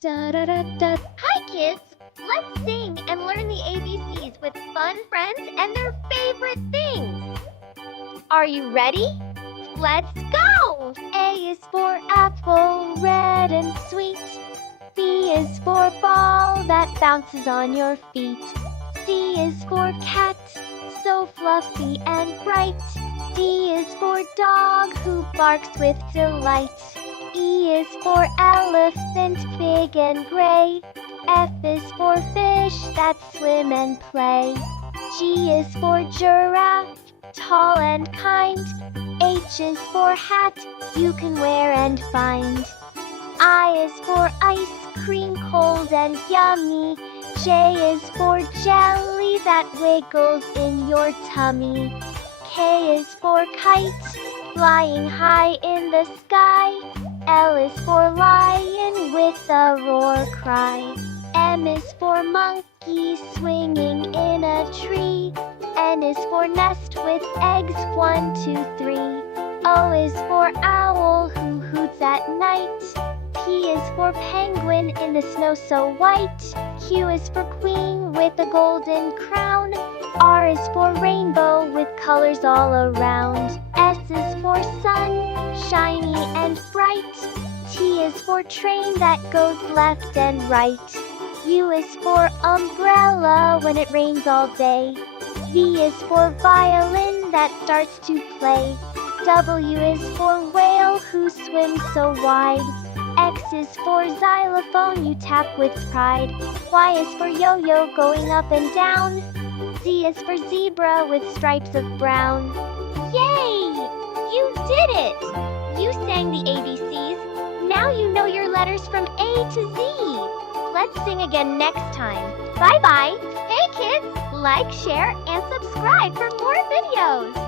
Da da da da. Hi kids! Let's sing and learn the ABCs with fun friends and their favorite things. Are you ready? Let's go! A is for apple, red and sweet. B is for ball that bounces on your feet. C is for cat, so fluffy and bright. D is for dog who barks with delight. E is for elephant, big and gray. F is for fish that swim and play. G is for giraffe, tall and kind. H is for hat, you can wear and find. I is for ice cream, cold and yummy. J is for jelly that wiggles in your tummy. K is for kite, flying high in the sky. L is for lion with a roar cry. M is for monkey swinging in a tree. N is for nest with eggs, 1, 2, 3. O is for owl who hoots at night. P is for penguin in the snow so white. Q is for queen with a golden crown. R is for rainbow with colors all around. S is for sun, shiny and bright. T is for train that goes left and right. U is for umbrella when it rains all day. V is for violin that starts to play. W is for whale who swims so wide. X is for xylophone you tap with pride. Y is for yo-yo going up and down. Z is for zebra with stripes of brown. Yay! You did it! You sang the ABCs. Now you know your letters from A to Z. Let's sing again next time. Bye-bye. Hey kids! Like, share, and subscribe for more videos.